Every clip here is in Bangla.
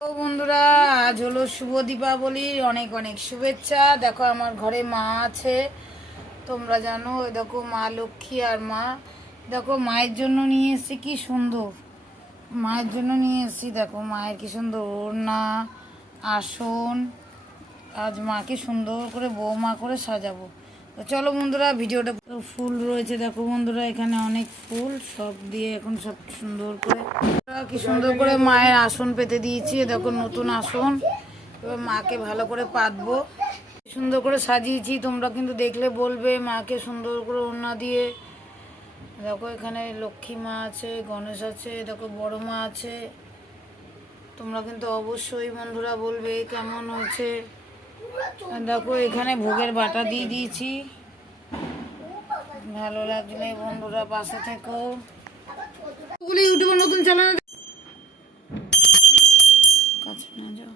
বন্ধুরা, আজ হলো শুভ দীপাবলির অনেক অনেক শুভেচ্ছা। দেখো, আমার ঘরে মা আছে। তোমরা জানো দেখো মা লক্ষ্মী আর মা। দেখো, মায়ের জন্য নিয়ে এসেছি কি সুন্দর। মায়ের জন্য নিয়ে এসেছি, দেখো, মায়ের কি সুন্দর ওড়না, আসন। আজ মাকে সুন্দর করে বৌমা করে সাজাবো। তো চলো বন্ধুরা, ভিডিওটা ফুল রয়েছে। দেখো বন্ধুরা, এখানে অনেক ফুল, সব দিয়ে এখন সব সুন্দর করে কি সুন্দর করে মায়ের আসন পেতে দিয়েছি। দেখো নতুন আসন। এবার মাকে ভালো করে পাতবো। সুন্দর করে সাজিয়েছি। তোমরা কিন্তু দেখলে বলবে মাকে সুন্দর করে ওড়না দিয়ে। দেখো এখানে লক্ষ্মী মা আছে, গণেশ আছে, দেখো বড় মা আছে। তোমরা কিন্তু অবশ্যই বন্ধুরা বলবে কেমন হয়েছে। দেখো এখানে ভোগের বাটা দিয়ে দিয়েছি। ভালো লাগলে বন্ধুরা পাশে থেকো। ইউটিউবে নতুন চ্যানেল কাছে না যাও।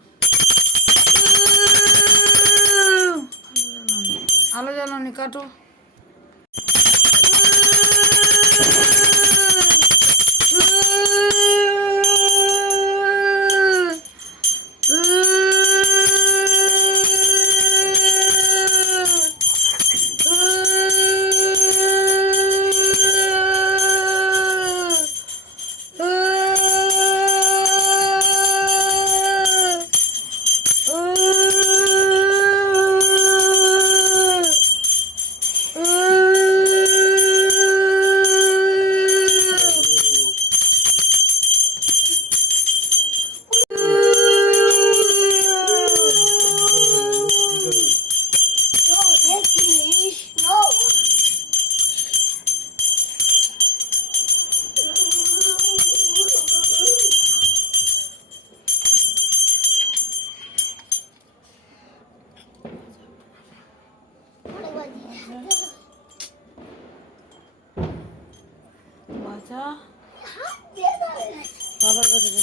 আলো জ্বালানি কাটো। বাবার দে।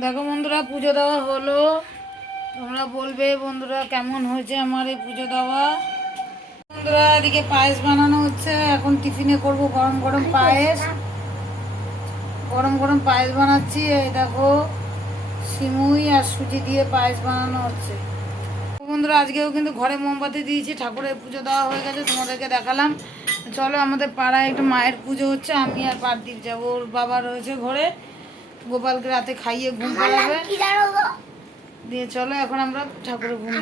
দেখো বন্ধুরা পুজো দেওয়া হলো। তোমরা বলবে, বন্ধুরা, কেমন হয়েছে আমার এই পুজো দেওয়া? বন্ধুরা, এদিকে পায়েস বানানো হচ্ছে। এখন টিফিনে করব গরম গরম পায়েস। গরম গরম পায়েস বানাচ্ছি। এই দেখো, সিমুই আর সুজি দিয়ে পায়েস বানানো হচ্ছে। বন্ধুরা, আজকেও কিন্তু ঘরে মোমবাতি দিয়েছি। ঠাকুরের পুজো দেওয়া হয়ে গেছে, তোমাদেরকে দেখালাম। চলো, আমাদের পাড়ায় একটু মায়ের পুজো হচ্ছে। আমি আর পার্থিব যাব। ওর বাবা রয়েছে ঘরে। গোপালকে রাতে খাইয়ে ঘুম পাড়াবে। দিয়ে চলো এখন আমরা ঠাকুরের ঘুম